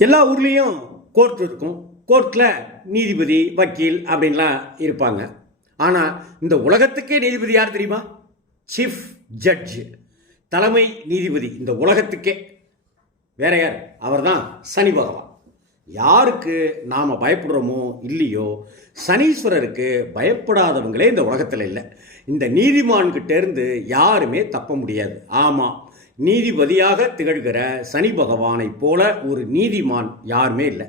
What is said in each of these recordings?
எல்லா ஊர்லேயும் கோர்ட் இருக்கும். கோர்ட்டில் நீதிபதி வக்கீல் அப்படின்லாம் இருப்பாங்க. ஆனால் இந்த உலகத்துக்கே நீதிபதி யார் தெரியுமா? சீஃப் ஜட்ஜ் தலைமை நீதிபதி இந்த உலகத்துக்கே. வேற யார்? அவர்தான் சனி பகவான். யாருக்கு நாம் பயப்படுறோமோ இல்லையோ சனீஸ்வரருக்கு பயப்படாதவங்களே இந்த உலகத்தில் இல்லை. இந்த நீதிமான்கிட்டேருந்து யாருமே தப்ப முடியாது. ஆமாம் நீதிபதியாக திகழ்கிற சனி பகவானைப் போல ஒரு நீதிமான் யாருமே இல்லை.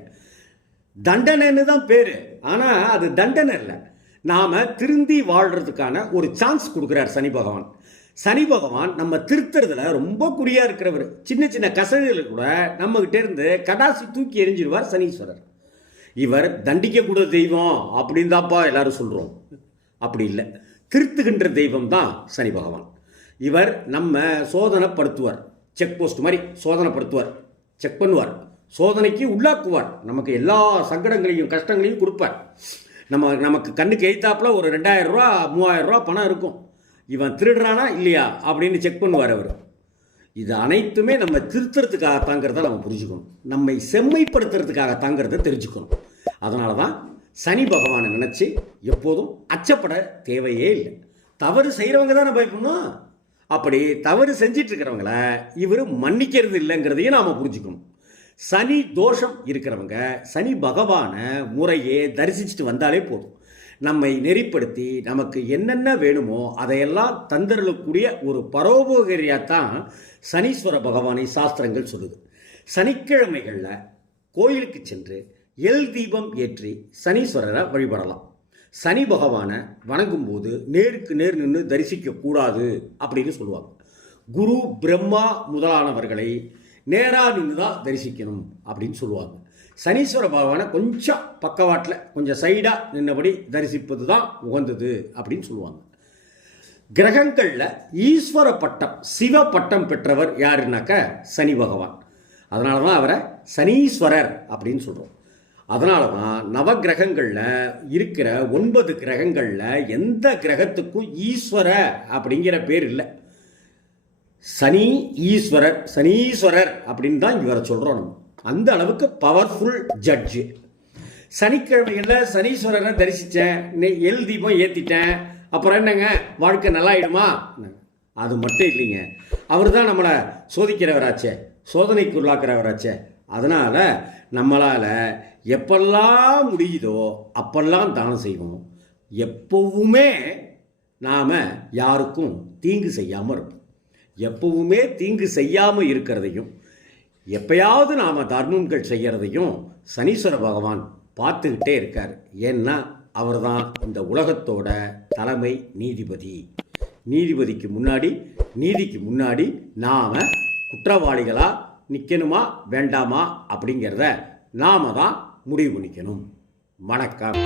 தண்டனைன்னு தான் பேர். ஆனால் அது தண்டனை இல்லை. நாம் திருந்தி வாழ்கிறதுக்கான ஒரு சான்ஸ் கொடுக்குறார் சனி பகவான். சனி பகவான் நம்ம திருத்துறதுல ரொம்ப குறியாக இருக்கிறவர். சின்ன சின்ன கசடுகளை கூட நம்மகிட்ட இருந்து கடாசி தூக்கி எரிஞ்சிருவார் சனீஸ்வரர். இவர் தண்டிக்கக்கூட தெய்வம் அப்படின்னு தான்ப்பா எல்லாரும் சொல்கிறோம் அப்படி இல்லை. திருத்துகின்ற தெய்வம் தான் சனி பகவான். இவர் நம்ம சோதனைப்படுத்துவார். செக் போஸ்ட் மாதிரி சோதனைப்படுத்துவார். செக் பண்ணுவார். சோதனைக்கு உள்ளாக்குவார். நமக்கு எல்லா சங்கடங்களையும் கஷ்டங்களையும் கொடுப்பார். நம்ம நமக்கு கண்ணுக்கு எய்த்தாப்புல ஒரு ரெண்டாயிரம் ரூபா மூவாயிரம் ரூபா பணம் இருக்கும். இவன் திருடுறானா இல்லையா அப்படின்னு செக் பண்ணுவார் அவர். இது அனைத்துமே நம்ம திருத்துறதுக்காக தாங்கிறத நம்ம புரிஞ்சுக்கணும். நம்மை செம்மைப்படுத்துறதுக்காக தாங்கிறத தெரிஞ்சுக்கணும். அதனால தான் சனி பகவானை நினச்சி எப்போதும் அச்சப்பட தேவையே இல்லை. தவறு செய்கிறவங்க தானே பயப்படணும்? அப்படி தவறு செஞ்சிட்டு இருக்கிறவங்கள இவர் மன்னிக்கிறது இல்லைங்கிறதையும் நாம் புரிஞ்சுக்கணும். சனி தோஷம் இருக்கிறவங்க சனி பகவானை முறையே தரிசிச்சுட்டு வந்தாலே போதும். நம்மை நெறிப்படுத்தி நமக்கு என்னென்ன வேணுமோ அதையெல்லாம் தந்தரக்கூடிய ஒரு பரோபகரியாத்தான் சனீஸ்வர பகவானை சாஸ்திரங்கள் சொல்லுது. சனிக்கிழமைகளில் கோயிலுக்கு சென்று எல் தீபம் ஏற்றி சனீஸ்வரரை வழிபடலாம். சனி பகவானை வணங்கும்போது நேருக்கு நேர் நின்று தரிசிக்கக்கூடாது அப்படின்னு சொல்லுவாங்க. குரு பிரம்மா முதலானவர்களை நேராக நின்று தான் தரிசிக்கணும் அப்படின்னு சொல்லுவாங்க. சனீஸ்வர பகவானை கொஞ்சம் பக்கவாட்டில் கொஞ்சம் சைடாக நின்னபடி தரிசிப்பது தான் உகந்தது அப்படின்னு சொல்லுவாங்க. கிரகங்களில் ஈஸ்வர பட்டம் சிவ பட்டம் பெற்றவர் யாருனாக்க சனி பகவான். அதனால தான் அவரை சனீஸ்வரர் அப்படின்னு சொல்கிறோம் அதனால தான் நவகிரகங்களில் இருக்கிற ஒன்பது கிரகங்களில் எந்த கிரகத்துக்கும் ஈஸ்வர அப்படிங்கிற பேர் இல்லை. சனி ஈஸ்வரர் சனீஸ்வரர் அப்படின்னு தான் இவரை சொல்கிறோம் நம்ம. அந்த அளவுக்கு பவர்ஃபுல் ஜட்ஜு சனிக்கிழமைகளில் சனீஸ்வரரை தரிசித்தேன் எல் தீபம் ஏற்றிட்டேன் அப்புறம் என்னங்க வாழ்க்கை நல்லாயிடுமா? அது மட்டும் இல்லைங்க. அவர் தான் நம்மளை சோதிக்கிறவராச்சே சோதனைக்குள்ளாக்குறவராச்சே அதனால் நம்மளால் எப்பெல்லாம் முடியுதோ அப்பெல்லாம் தானம் செய்வோம். எப்பவுமே நாம் யாருக்கும் தீங்கு செய்யாமல் இருப்போம். எப்பவுமே தீங்கு செய்யாமல் இருக்கிறதையும் எப்பயாவது நாம் தர்மங்கள் செய்கிறதையும் சனீஸ்வர பகவான் பார்த்துக்கிட்டே இருக்கார். ஏன்னா அவர்தான் இந்த உலகத்தோட தலைமை நீதிபதி. நீதிபதிக்கு முன்னாடி நீதிக்கு முன்னாடி நாம் குற்றவாளிகளாக நிற்கணுமா வேண்டாமா அப்படிங்கிறத நாம தான் முடிவு பண்ணிக்கணும். வணக்கம்.